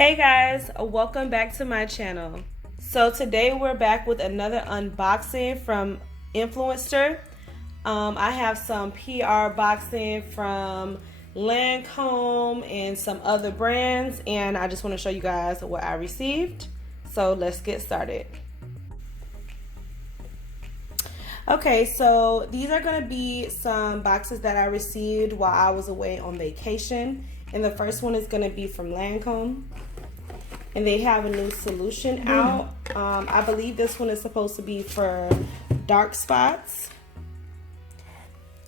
Hey guys, welcome back to my channel. So today we're back with another unboxing from Influenster. I have some PR boxing from Lancome and some other brands, and I just want to show you guys what I received. So let's get started. Okay, so these are going to be some boxes that I received while I was away on vacation. And the first one is going to be from Lancome. And they have a new solution out. I believe this one is supposed to be for dark spots.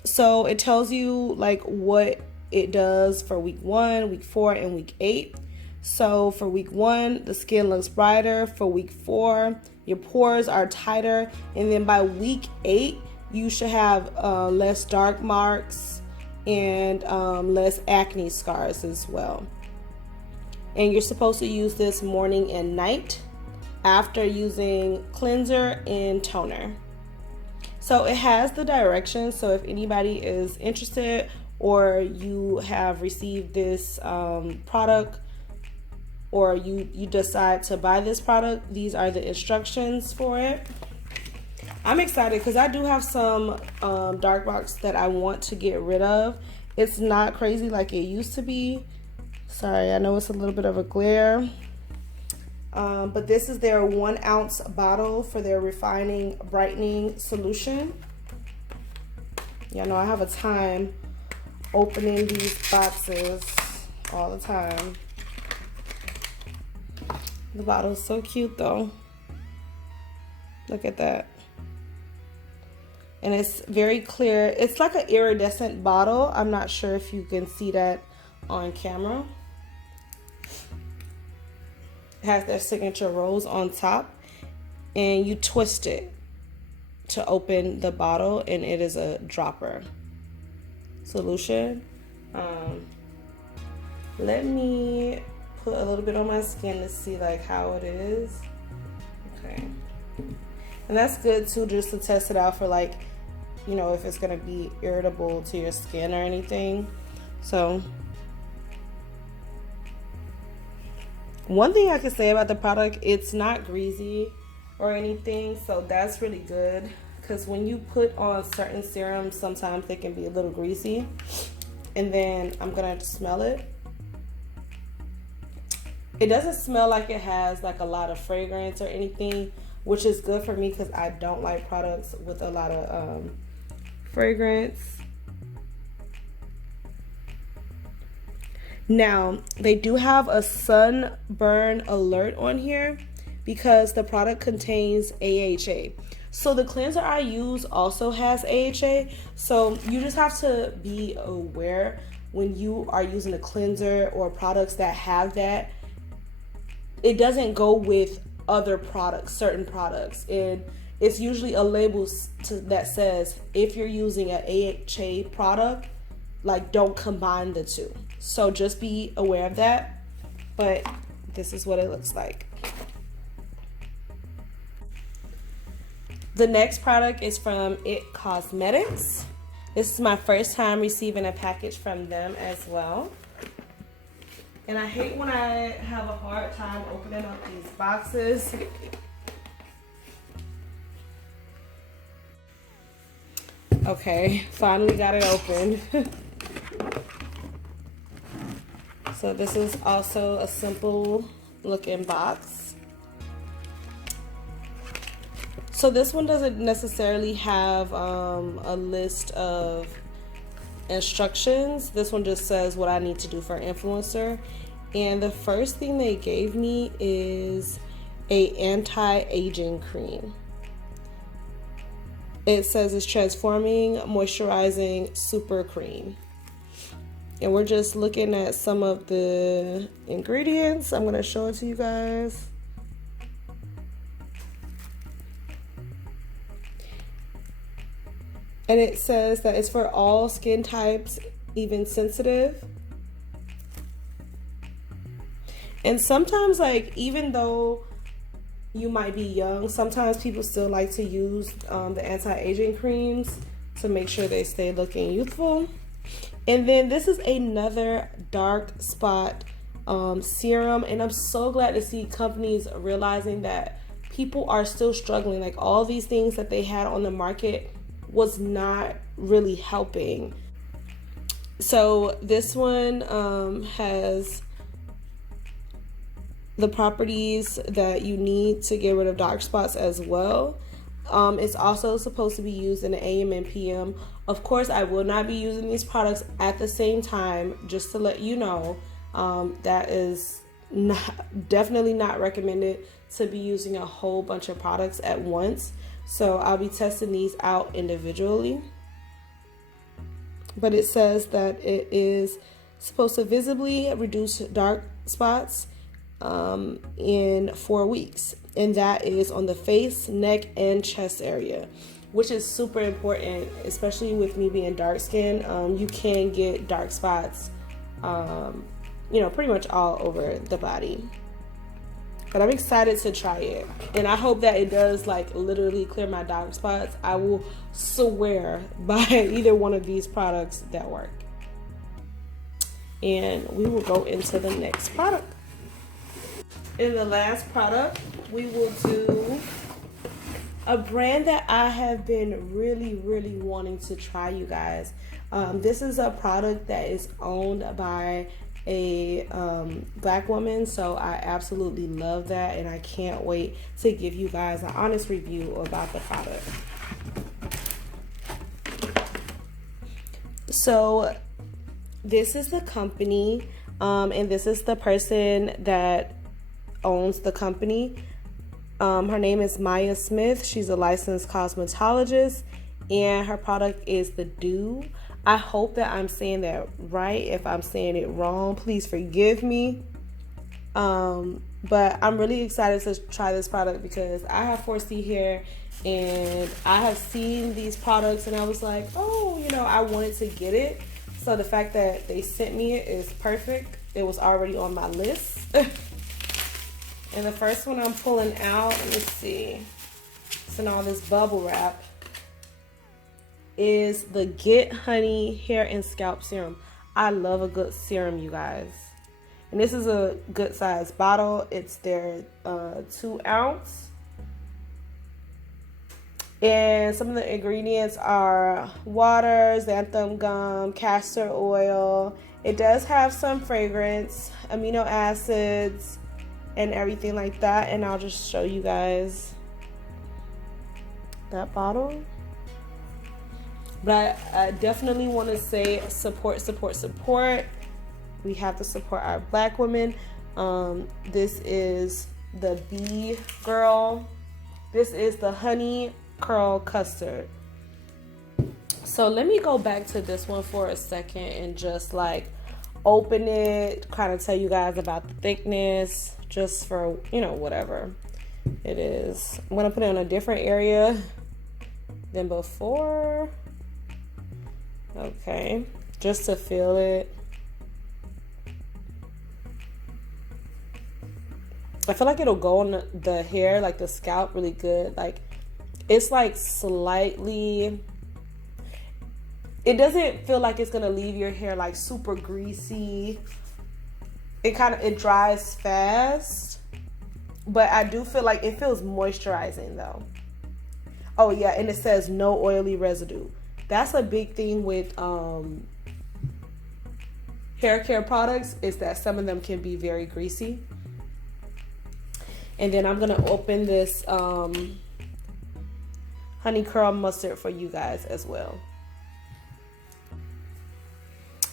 So it tells you like what it does for week 1, week 4, and week 8. So for week 1, the skin looks brighter. For week 4, your pores are tighter. And then by week 8, you should have less dark marks and less acne scars as well. And you're supposed to use this morning and night after using cleanser and toner. So it has the directions, so if anybody is interested or you have received this product or you decide to buy this product, these are the instructions for it. I'm excited because I do have some dark marks that I want to get rid of. It's not crazy like it used to be. Sorry, I know it's a little bit of a glare. But this is their 1 ounce bottle for their refining brightening solution. Y'all know I have a time opening these boxes all the time. The bottle is so cute though. Look at that. And it's very clear. It's like an iridescent bottle. I'm not sure if you can see that on camera. It has their signature rose on top, and you twist it to open the bottle, and it is a dropper solution. Let me put a little bit on my skin to see like how it is. Okay, and that's good too, just to test it out for like, you know, if it's gonna be irritable to your skin or anything. So one thing I can say about the product, it's not greasy or anything, so that's really good, because when you put on certain serums, sometimes they can be a little greasy. And then I'm gonna smell it. It doesn't smell like it has like a lot of fragrance or anything, which is good for me because I don't like products with a lot of fragrance. Now, they do have a sunburn alert on here because the product contains AHA. So the cleanser I use also has AHA. So you just have to be aware when you are using a cleanser or products that have that. It doesn't go with other products, certain products. And it's usually a label that says if you're using an AHA product, like don't combine the two. So just be aware of that. But this is what it looks like. The next product is from It Cosmetics. This is my first time receiving a package from them as well. And I hate when I have a hard time opening up these boxes. Okay, finally got it open. So this is also a simple looking box. So this one doesn't necessarily have a list of instructions. This one just says what I need to do for Influencer. And the first thing they gave me is a anti-aging cream. It says it's transforming, moisturizing super cream. And we're just looking at some of the ingredients. I'm going to show it to you guys. And it says that it's for all skin types, even sensitive. And sometimes, like, even though you might be young, sometimes people still like to use the anti-aging creams to make sure they stay looking youthful. And then this is another dark spot serum. And I'm so glad to see companies realizing that people are still struggling. Like, all these things that they had on the market was not really helping. So this one has the properties that you need to get rid of dark spots as well. It's also supposed to be used in the AM and PM. Of course, I will not be using these products at the same time, just to let you know. That is definitely not recommended to be using a whole bunch of products at once. So I'll be testing these out individually. But it says that it is supposed to visibly reduce dark spots in 4 weeks. And that is on the face, neck, and chest area, which is super important, especially with me being dark skinned. You can get dark spots, pretty much all over the body. But I'm excited to try it. And I hope that it does, like, literally clear my dark spots. I will swear by either one of these products that work. And we will go into the next product. In the last product, we will do a brand that I have been really, really wanting to try, you guys. This is a product that is owned by a black woman, so I absolutely love that, and I can't wait to give you guys an honest review about the product. So this is the company, and this is the person that owns the company. Her name is Maya Smith. She's a licensed cosmetologist, and her product is the Doux. I hope that I'm saying that right. If I'm saying it wrong, please forgive me. But I'm really excited to try this product because I have 4C hair, and I have seen these products, and I was like, oh, I wanted to get it. So the fact that they sent me it is perfect. It was already on my list. And the first one I'm pulling out, let me see, it's in all this bubble wrap, is the Get Honey Hair and Scalp Serum. I love a good serum, you guys. And this is a good size bottle. It's their 2 ounce. And some of the ingredients are water, xanthan gum, castor oil. It does have some fragrance, amino acids, and everything like that. And I'll just show you guys that bottle. But I definitely want to say support. We have to support our black women. This is the Bee Girl. This is the Honey Curl Custard. So let me go back to this one for a second and just like open it, kind of tell you guys about the thickness, just for, whatever it is. I'm going to put it in a different area than before. Okay, just to feel it. I feel like it'll go on the hair, like the scalp, really good. Like, it's like slightly, it doesn't feel like it's gonna leave your hair like super greasy. It dries fast, but I do feel like it feels moisturizing though. Oh yeah, and it says no oily residue. That's a big thing with hair care products, is that some of them can be very greasy. And then I'm gonna open this honey curl mustard for you guys as well.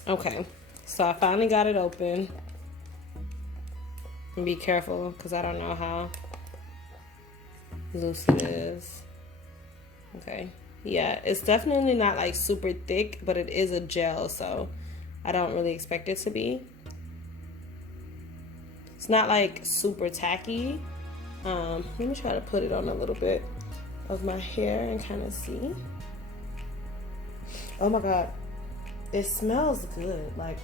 Okay, so I finally got it open. And be careful, because I don't know how loose it is. Okay, yeah, it's definitely not like super thick, but it is a gel, so I don't really expect it to be. It's not like super tacky. Let me try to put it on a little bit of my hair and kind of see. Oh my god, it smells good. Like,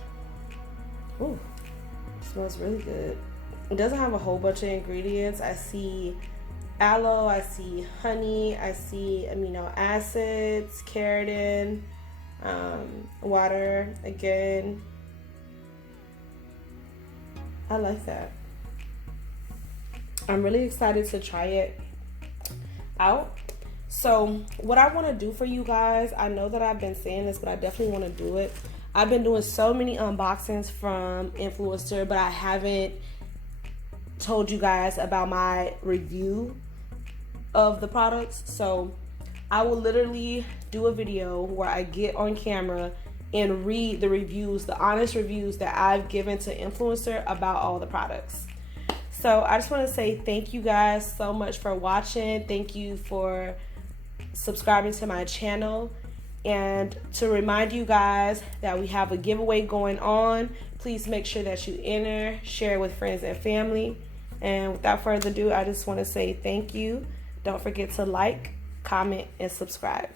ooh, it smells really good. It doesn't have a whole bunch of ingredients. I see aloe, I see honey, I see amino acids, keratin, water again. I like that. I'm really excited to try it out. So what I want to do for you guys, I know that I've been saying this, but I definitely want to do it. I've been doing so many unboxings from Influenster, but I haven't told you guys about my review of the products. So I will literally do a video where I get on camera and read the reviews, the honest reviews that I've given to Influencer about all the products. So I just want to say thank you guys so much for watching. Thank you for subscribing to my channel. And to remind you guys that we have a giveaway going on. Please make sure that you enter, share with friends and family. And without further ado, I just want to say thank you. Don't forget to like, comment, and subscribe.